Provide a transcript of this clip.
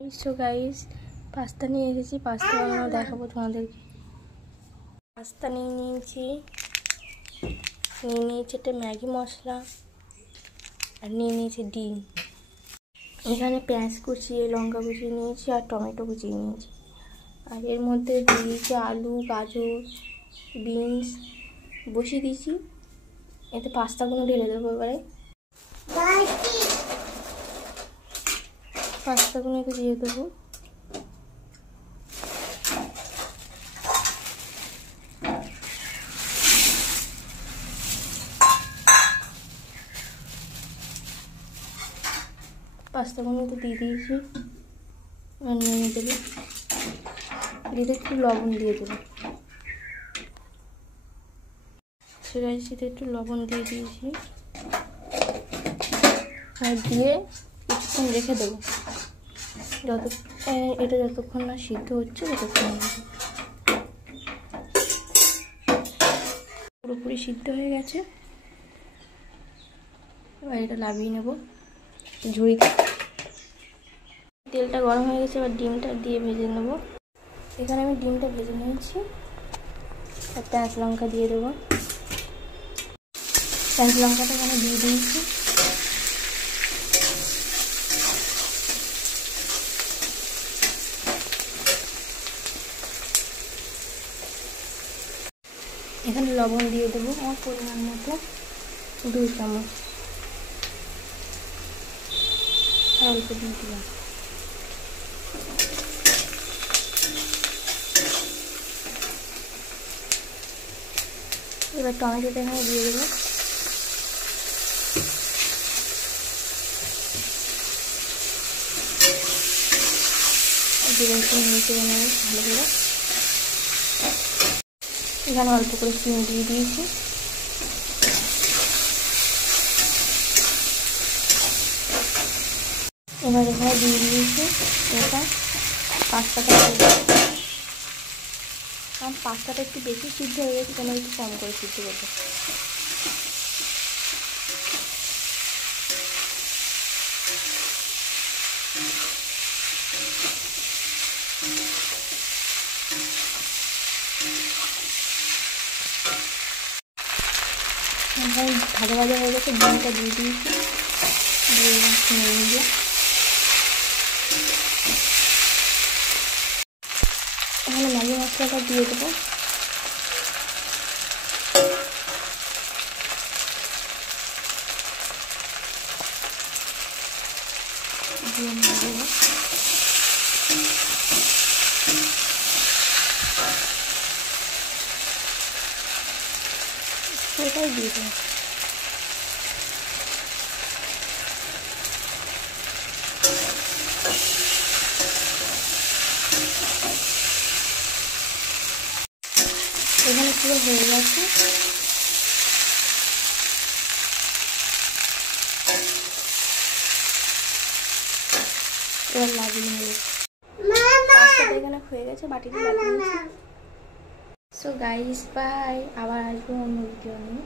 So guys pasta নিয়ে এসেছি। Pasta বানানো দেখাবো তোমাদেরকে। পাস্তা নিয়ে নিয়েছি একটা ম্যাগি মশলা আর নিয়ে নিয়েছি ডিম। এখানে পেঁয়াজ কুচিয়ে লঙ্কা কুচিয়ে নিয়েছি আর টমেটো কুচিয়ে নিয়েছি। আর এর মধ্যে দিয়ে দিয়েছি আলু, গাজর, বিনস বসিয়ে দিয়েছি। এতে পাস্তাগুলো ঢেলে দেবো। এবারে পাস্তাগুলো এতে দিয়ে দেবো। পাস্তাগুলো তো দিয়ে দিয়েছি, নিয়ে দেবো। এতে একটু লবণ দিয়ে দেবো। সেটাতে একটু লবণ দিয়ে দিয়েছি আর দিয়ে কিছুক্ষণ রেখে দেবো। এটা যতক্ষণ না সিদ্ধ হচ্ছে ততক্ষণ পুরোপুরি সিদ্ধ হয়ে গেছে। এবার এটা নামিয়ে নেব ঝুড়িতে। তেলটা গরম হয়ে গেছে, এবার ডিমটা দিয়ে ভেজে নেব। এখানে আমি ডিমটা ভেজে নিয়েছি আর পেঁয়াজ লঙ্কা দিয়ে দেবো। পেঁয়াজ লঙ্কাটা এখানে দিয়ে দিয়েছি। এখানে লবণ দিয়ে দেবো আমার পরিমাণ মতো 2 চামচ। অল্প দিয়ে দিলাম। এবার টমেটোটা এখানে দিয়ে দেবো। দিয়ে একটু নিচে নেব ভালো করে। এখানে অল্প করে চিনি দিয়ে দিয়েছি। এবার এখানে দিয়ে দিয়েছি এটা পাস্তাটা। কারণ পাস্তাটা একটু বেশি সিদ্ধ হয়ে গেছে, কেন একটু কম করে সিদ্ধ করবো। ভাজা ভাজা হয়ে গেছে, ডিমটা দিয়ে দিয়েছি। দিয়ে নিয়ে নিয়ে এখানে ম্যাগি মশলাটা দিয়ে দেবো। দিয়ে নিয়ে দেবো। ওটাই দিয়ে দেবো। এখানে পুরো হয়ে গেছে। এবার লাগিয়ে নেব। পাস্তাটা এখানে হয়ে গেছে, বাটিতে লাগিয়ে নিয়েছি। সো গাইস বাই, আবার আসবো অন্য ভিডিও নিয়ে।